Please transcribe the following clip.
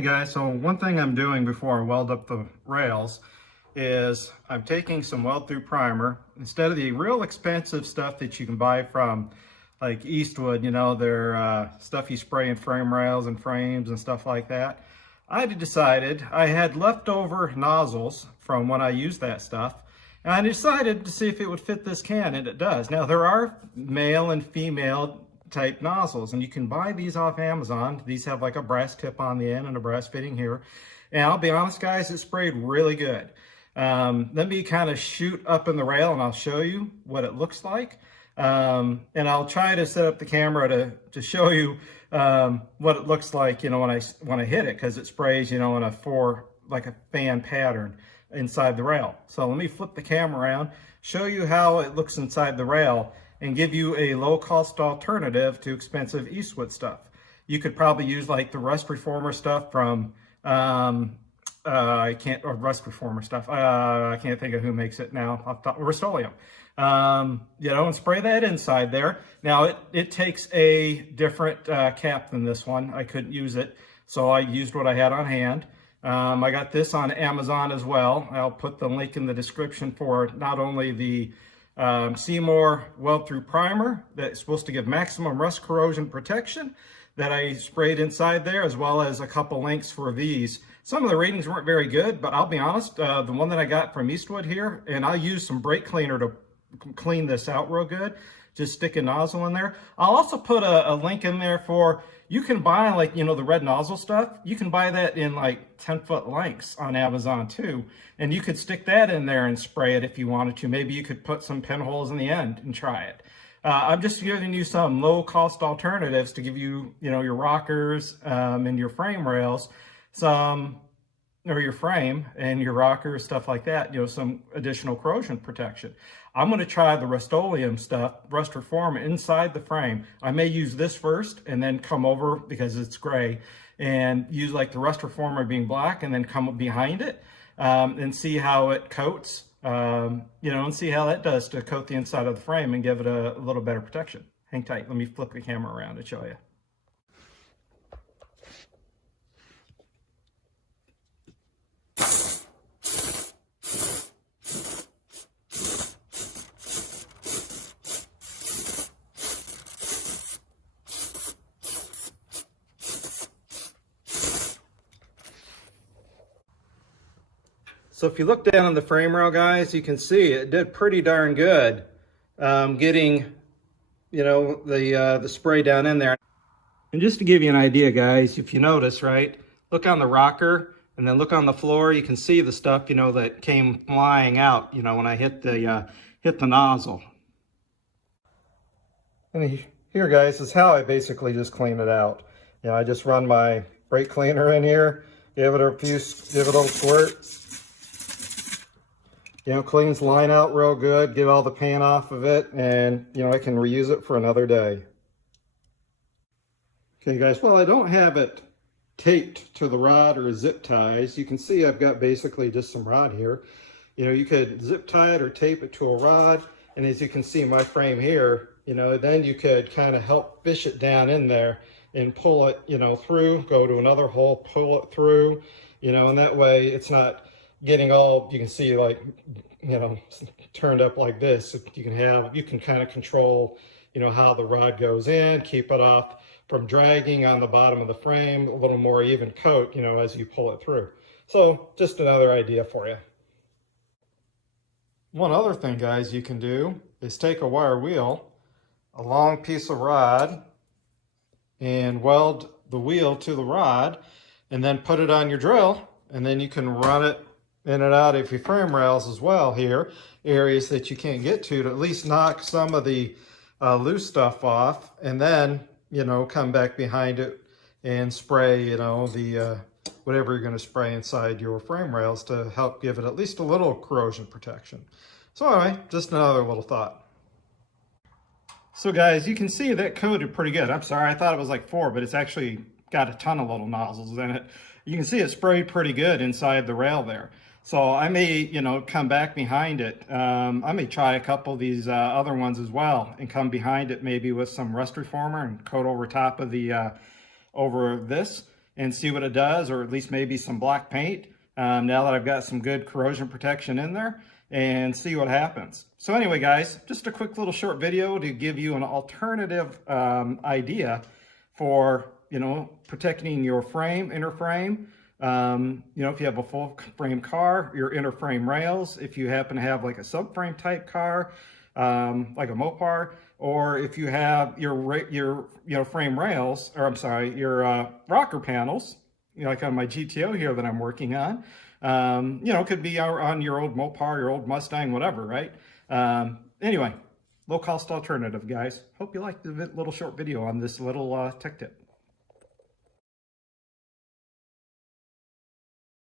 Hey guys, so one thing I'm doing before I weld up the rails is I'm taking some weld through primer. Instead of the real expensive stuff that you can buy from like Eastwood, you know, their stuff you spray in frame rails and frames and stuff like that. I decided I had leftover nozzles from when I used that stuff, and I decided to see if it would fit this can, and it does. Now there are male and female type nozzles, and you can buy these off Amazon. These have like a brass tip on the end and a brass fitting here, and I'll be honest guys, it sprayed really good. Let me kind of shoot up in the rail and I'll show you what it looks like, and I'll try to set up the camera to show you what it looks like, you know, when I hit it, because it sprays, you know, in like a fan pattern inside the rail. So let me flip the camera around, show you how it looks inside the rail, and give you a low-cost alternative to expensive Eastwood stuff. You could probably use like the rust reformer stuff from, I can't think of who makes it now, Rustolium. You know, and spray that inside there. Now it takes a different cap than this one. I couldn't use it, so I used what I had on hand. I got this on Amazon as well. I'll put the link in the description for not only the Seymour weld through primer that's supposed to give maximum rust corrosion protection that I sprayed inside there, as well as a couple links for these. Some of the ratings weren't very good, but I'll be honest, the one that I got from Eastwood here, and I'll use some brake cleaner to clean this out real good, just stick a nozzle in there. I'll also put a link in there for, you can buy like, you know, the red nozzle stuff. You can buy that in like 10-foot lengths on Amazon too. And you could stick that in there and spray it if you wanted to. Maybe you could put some pinholes in the end and try it. I'm just giving you some low cost alternatives to give you, you know, your rockers and your frame rails, or your frame and your rockers, stuff like that, you know, some additional corrosion protection. I'm going to try the Rustolium stuff, rust reform inside the frame. I may use this first and then come over, because it's gray, and use like the rust reformer being black and then come behind it and see how it coats, you know, and see how that does to coat the inside of the frame and give it a little better protection. Hang tight. Let me flip the camera around and show you. So if you look down on the frame rail, guys, you can see it did pretty darn good getting, you know, the spray down in there. And just to give you an idea, guys, if you notice, right, look on the rocker and then look on the floor, you can see the stuff, you know, that came flying out, you know, when I hit the nozzle. And here, guys, is how I basically just clean it out. You know, I just run my brake cleaner in here, give it a little squirt. You know, cleans the line out real good, get all the paint off of it, and, you know, I can reuse it for another day. Okay, guys, well, I don't have it taped to the rod or zip ties. You can see I've got basically just some rod here. You know, you could zip tie it or tape it to a rod, and as you can see my frame here, you know, then you could kind of help fish it down in there and pull it, you know, through, go to another hole, pull it through, you know, and that way it's not getting all, you can see, like, you know, turned up like this. You can kind of control, you know, how the rod goes in, keep it off from dragging on the bottom of the frame, a little more even coat, you know, as you pull it through. So just another idea for you. One other thing, guys, you can do is take a wire wheel, a long piece of rod, and weld the wheel to the rod, and then put it on your drill, and then you can run it in and out of your frame rails as well here, areas that you can't get to at least knock some of the loose stuff off, and then, you know, come back behind it and spray, you know, the whatever you're going to spray inside your frame rails to help give it at least a little corrosion protection. So anyway, just another little thought. So guys, you can see that coated pretty good. I'm sorry, I thought it was like 4, but it's actually got a ton of little nozzles in it. You can see it sprayed pretty good inside the rail there. So I may, you know, come back behind it. I may try a couple of these other ones as well and come behind it maybe with some rust reformer and coat over top of the, over this, and see what it does, or at least maybe some black paint, now that I've got some good corrosion protection in there, and see what happens. So anyway, guys, just a quick little short video to give you an alternative idea for, protecting your frame, inner frame. If you have a full frame car, your inner frame rails, if you happen to have like a subframe type car, like a Mopar, or if you have your frame rails, or I'm sorry, your rocker panels, like on my GTO here that I'm working on, could be on your old Mopar, your old Mustang, whatever, right? Anyway, low cost alternative, guys. Hope you liked the little short video on this little tech tip.